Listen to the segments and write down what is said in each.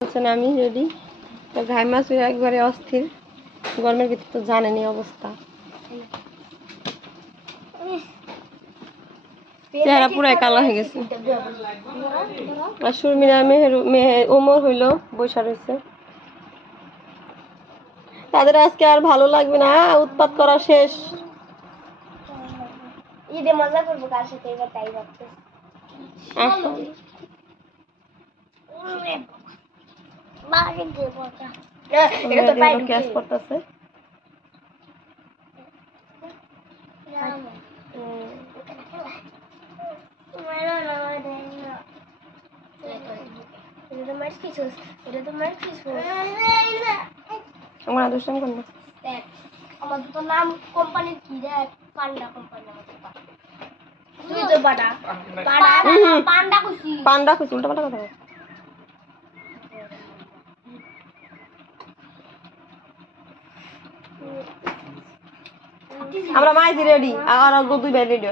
আমি যদি তো ঘাই মাছ একবারে অস্থির গরমের ভিতরে তো জানেনি অবস্থা চেহারা পুরাই কালো হয়ে গেছে আর সুরমিরা ওমর হইলো বৈশা রয়েছে তাদের আজকে আর ভালো লাগবে না উৎপাত করা শেষ ঈদে মজা করবো কার সাথে এবার তাই ভাবতে আমাদের নাম কোম্পানির কি দেখ পান্ডা কোম্পানি আমাদের তুই তো পান্ডা পান্ডা খুশি উল্টা পাল্টা কথা আমরা মাইজি রেডি আর দুই ভাই রেডি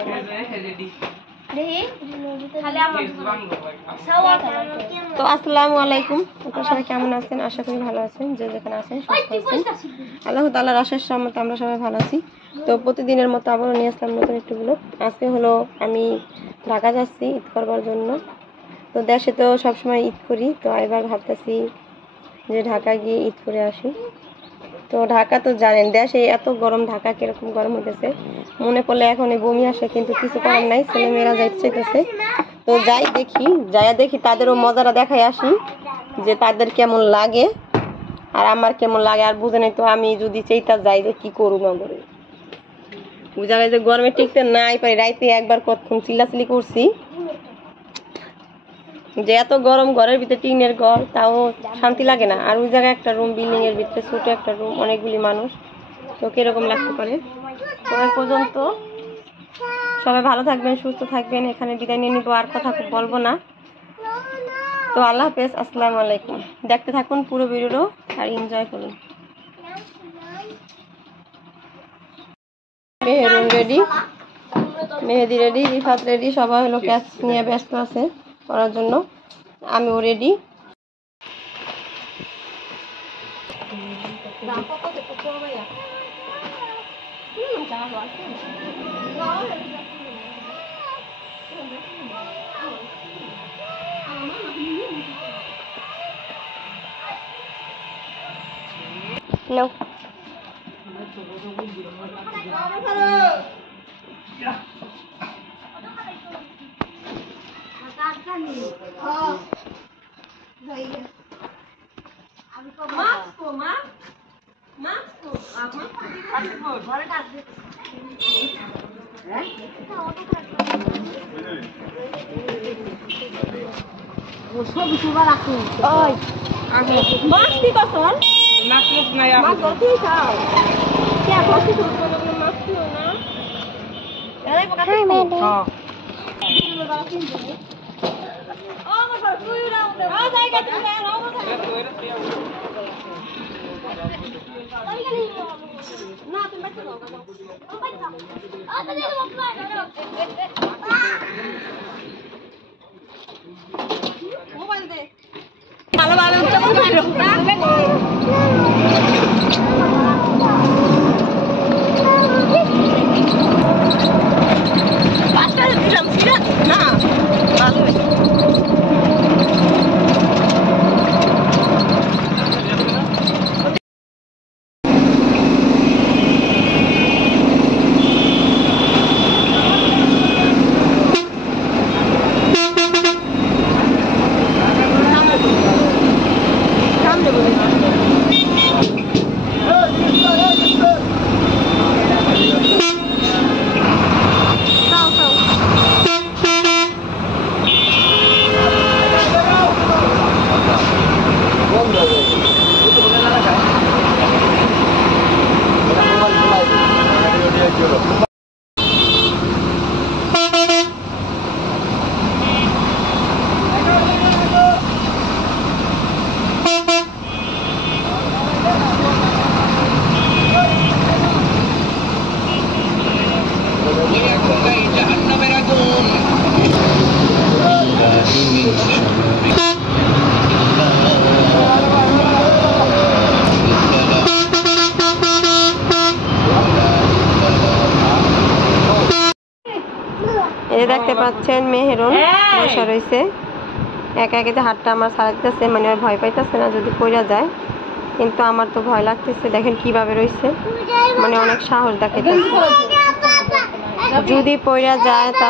তো আসসালামু আলাইকুম আপনারা সবাই কেমন আছেন আশা করি ভালো আছেন যে যেখানে আছেন সুস্থ আছেন আল্লাহ তাআলার অশেষ রহমতে আমরা সবাই ভালো আছি তো প্রতিদিনের মতো আবারও নিয়ে আসলাম নতুন একটি ব্লগ আজকে হলো আমি ঢাকা যাচ্ছি ঈদ করবার জন্য তো দেশে তো সবসময় ঈদ করি তো এবার ভাবতেছি যে ঢাকা গিয়ে ঈদ করে আসি তো ঢাকা তো জানেন দেশে এত গরম ঢাকা কিরকম গরম হতেছে মনে পড়লে এখন বমি আসে কিন্তু কিছু করার নাই ছেলেমেয়েরা যাইতে চাইতেছে তো যাই দেখি তাদেরও মজাটা দেখাই আসি যে তাদের কেমন লাগে আর আমার কেমন লাগে আর বুঝে নেই তো আমি যদি চাইতা যাই যে কি করবো না করে বুঝা যায় যে গরমে টিকতে নাই পারি রাইতে একবার কতক্ষণ চিল্লাচিল্লি করছি যে এত গরম ঘরের ভিতরে টিনের ঘর তাও শান্তি লাগে না আর ওই জায়গায় একটা রুম বিল্ডিং এর ভিতরে ছোট একটা রুম অনেকগুলি মানুষ তো কিরকম লাগতে পারে তো পর্যন্ত সবাই ভালো থাকবেন সুস্থ থাকবেন এখানে বিদায় নিয়ে নিবো আর কথা বলবো না তো আল্লাহ হাফেজ আসসালামু আলাইকুম দেখতে থাকুন পুরো ভিডিও আর এনজয় করুন মেহেরুন রেডি মেহেদি রেডি রিফাত রেডি সবাই হলো ক্যাচ নিয়ে ব্যস্ত আছে করার জন্য আমিও রেডি No. পাচ্ছেন মেহেরুন বসে রয়েছে একা একা, যে হাতটা আমার ছাড়া দিতেছে, মানে আর ভয় পাইতেছে না যদি পড়ে যায়, কিন্তু আমার তো ভয় লাগতেছে। দেখেন কিভাবে রয়েছে, মানে অনেক সাহস দেখাইতেছে, যদি পড়ে যায় তা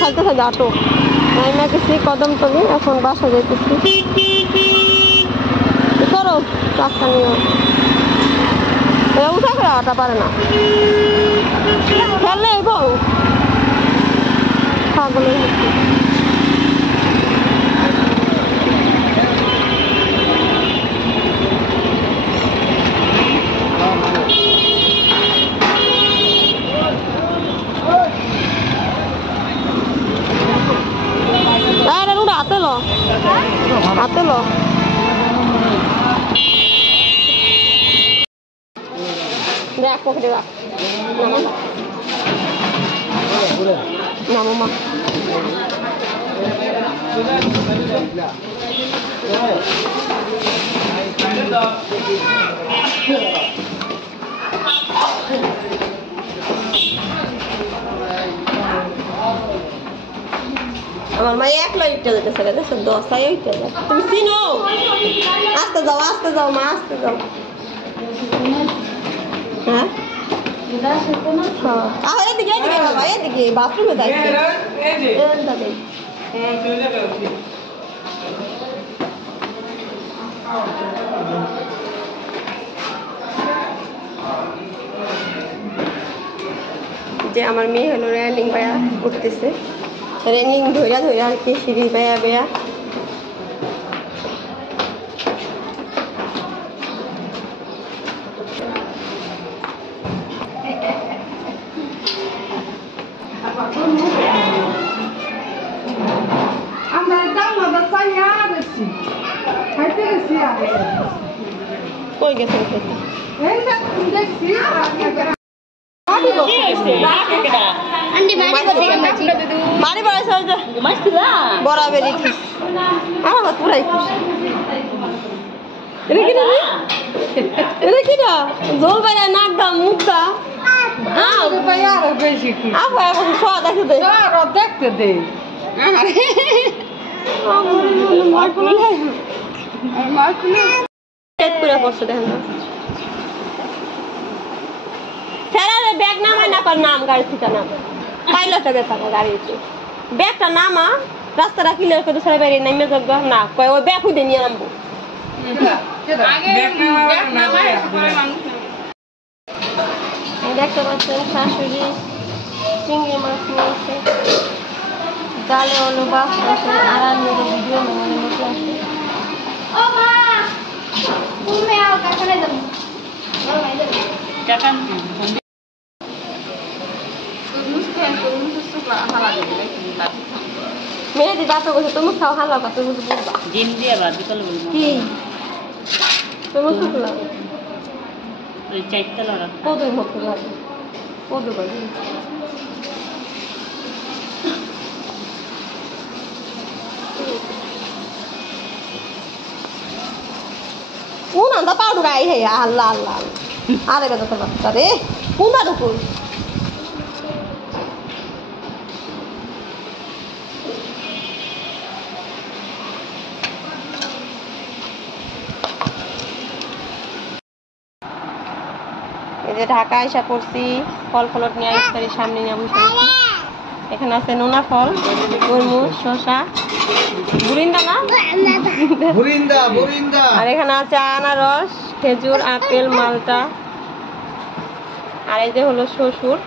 খাইতে খাইতে আটো নাইমা গেছি কদমতলি, এখন বাসা যাইতেছি। করো টাকা নিয়ে উঠা করে আটা পারে না খেললে বউ ছাগলের মধ্যে। হাতে লো দেখ পকেটে রাখ নামো মা। আমার মা একলা ইটটা যেতেছে দেখছো, দশায় ইটটা যায়। তুমি চিনো? আস্তে যাও মা, আস্তে যাও। হ্যাঁ এদিকে বাবা, এদিকে বাথরুমে যাইছে। যে আমার মেয়ে হলো রেলিং পায়া উঠতেছে, রেলিং ধইরা ধইরা আর কি সিঁড়ি বেয়া বেয়া। কই গেছে বরাবরই আমার পুরাই খুশি। এটা কি না জল বাইরা নাক দা মুখ দা দেখতে দে পড়ছে দেখেন ব্যাগ নামায় না পার নাম গাড়ি থেকে নাম পাইলটে বেতা গাড়িতে ব্যাগটা নামা রাস্তাটা ক্লিয়ার করে সারা বাইরে নামে যোগ্য না কয় ওই ব্যাগ হইতে নিয়ে নামবো। দেখতে পাচ্ছেন শাশুড়ি চিংড়ি মাছ নিয়েছে, জালে হলো বাস আছে, আর আমি ভিডিও মানে মতো আছে। মেহেদি বাতো কইছে তুমি খাও হালা কত বুঝ বুঝবা ডিম দিয়ে ভাত বিকালে বলবো কি তুমি শুকলা ওই চারটা লড়া কদুর মতো লাগে কদুর বাজি কোন আন্দা পাউডার আই হে আল্লাহ আল্লাহ আরে বেদা তো বাচ্চা রে কোন আদু কই এই যে ঢাকা এসে পড়ছি ফল ফলট নিয়ে ইফতারির সামনে নিয়ে বসে আছি এখানে আছে নোনা ফল তরমুজ শসা বুরিন্দা না বুরিন্দা বুরিন্দা আর এখানে আছে আনারস খেজুর আপেল মালটা আর এই যে হলো শ্বশুর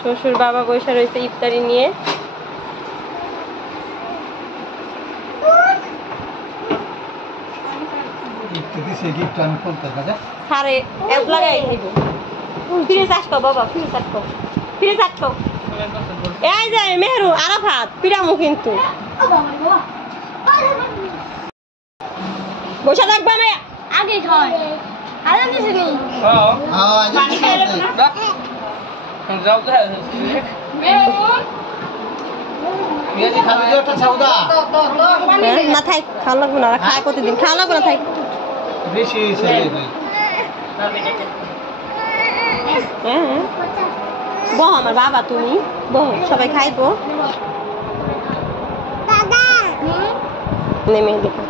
শ্বশুর বাবা বসে রয়েছে ইফতারি নিয়ে দিছে গিফট আমি খুলতে কাজে সারে এত লাগাই দিব ফিরে আসতো বাবা ফিরে আসতো ফিরে আসতো এই যে মেহরু আরাফাত পিরামু কিন্তু বসে থাকবা না আগে খাওয়াই আরে দিছি নি পানি খাইলে না মেয়েজি খাবি যে একটা সওদা না থাক খাওয়া লাগবে না খায় প্রতিদিন খাওয়া লাগবে না থাক বেশি ছেলে হ্যাঁ বহ আমার বাবা তুমি বহ সবাই খাইবো দাদা নেমে দেখা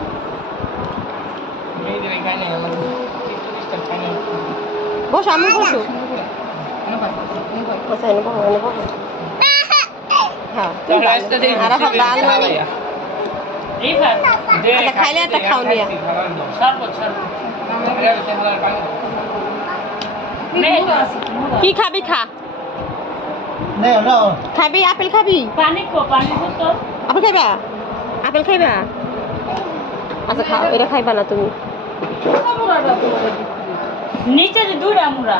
বসো আমি বসো বসো এনে বসো এনে বসো হ্যাঁ আরাফাত ডাল এই ভাত আচ্ছা খাইলে একটা খাও নিয়া শরবত শরবত কি খাবি খা নে না খাবি আপেল খাবি পানি তো আপেল খাইবা আপেল খাইবা আচ্ছা খাও এটা খাইবা না তুমি নিচে যে দুইটা মুড়া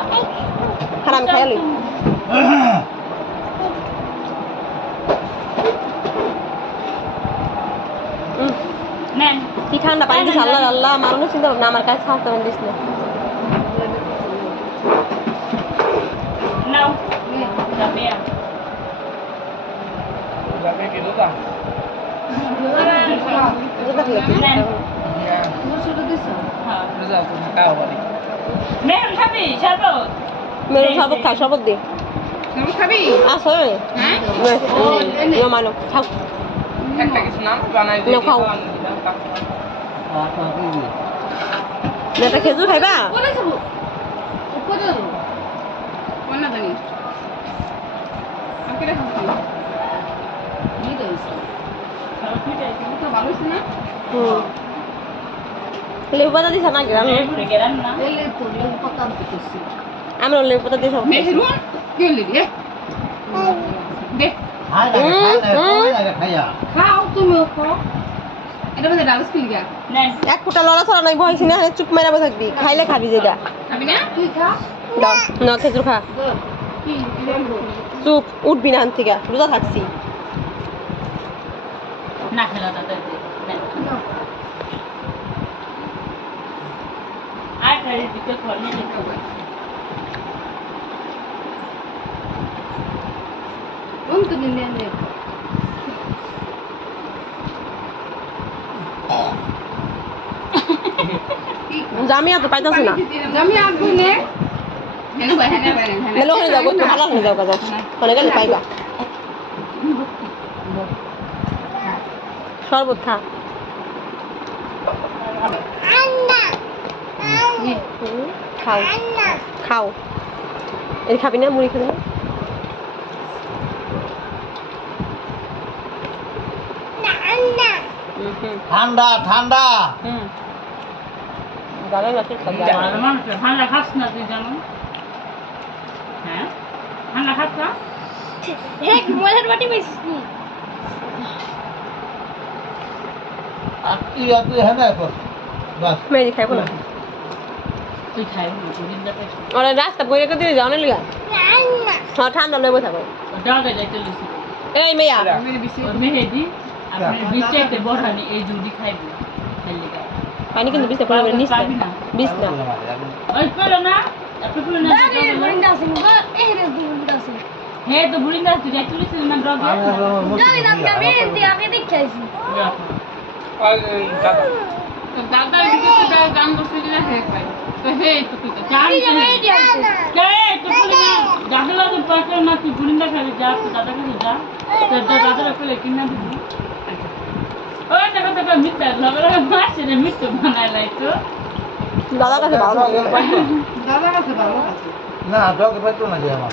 খানা আমি খাইলি নেন কি ঠান্ডা পানি দিস আল্লাহ আল্লাহ মানুষ চিন্তা ভাবনা আমার কাছে খাওয়াতে পারেন দিস না নাও জামিয়া মেরুন খাবি শরবত মেরে শরবত খাও শরবত দে খাবি আসো হ্যাঁ মানো খাও একটা কিছু নাম বানাই না খাও এটা খেজুর খাইবা লেবু পাতা দিছ না গ্রামে আমরা লেবু পাতা দিয়ে সব খাই লাগে খাইয়া এক ফুটা লড়া ছড়া নাই বহাইছি না চুপ মেরাবো থাকবি খাইলে খাবি যেটা দাও না খেজুর খা চুপ উঠবি না আন থেকে রোজা থাকছি না খেলা তাতে আর খালি দিতে খরনে দিতে জামিয়া তো পাইতাছি না মেলো হয়ে যাবো তো ভালো হয়ে যাও কাজ ওখানে গেলে পাইবা শরবত খা খাও খাও এই খাবি না মুড়ি খাবি না ঠান্ডা ঠান্ডা জানো না ঠিক ঠান্ডা খাস না তুই যেমন হ্যাঁ ঠান্ডা খাস না মজার বাটি পাইছিস নি তুই তুই হ্যাঁ না বাস মেয়ে খাইবো না তুই খাই দুদিনটা পাইছিস ওরা রাস্তা বইরে করে দিয়ে যাও না লিগা হ্যাঁ ঠান্ডা লইবো থাকো ডাকে যাইতে লিছি এই মেয়া ওর মেহেদি আপনার বিচাইতে বড়ানি এই জুড়ি খাইবো খাইলে গায়ে। পানি কিন্তু বিস্তে পড়ে নিস না পাবি না বিস না ওই পেলো না আপনি পেলো না বরিন্দা আছে এই রে বরিন্দা আছে হে তো বুড়িন্দা তুই যাই তুলিস না ড্রগে যাবি না আমি এনতে আগে দেখাইছি দাদা দিকে গান করতে দিলে হে পাই তো হে তো তুই তো জান কে তো বলি না দাদা তো পাকো না তুই বুড়িন্দা খালি যা তো দাদা কাছে যা তো দাদা রাখলে কিনা দিবি ওই টাকা টাকা মিথ্যা লাগলে মাসে রে মিথ্যা বানাই লাই তো দাদার কাছে ভালো লাগে দাদা কাছে ভালো আছে না, ডগে পাইতো না যে আমার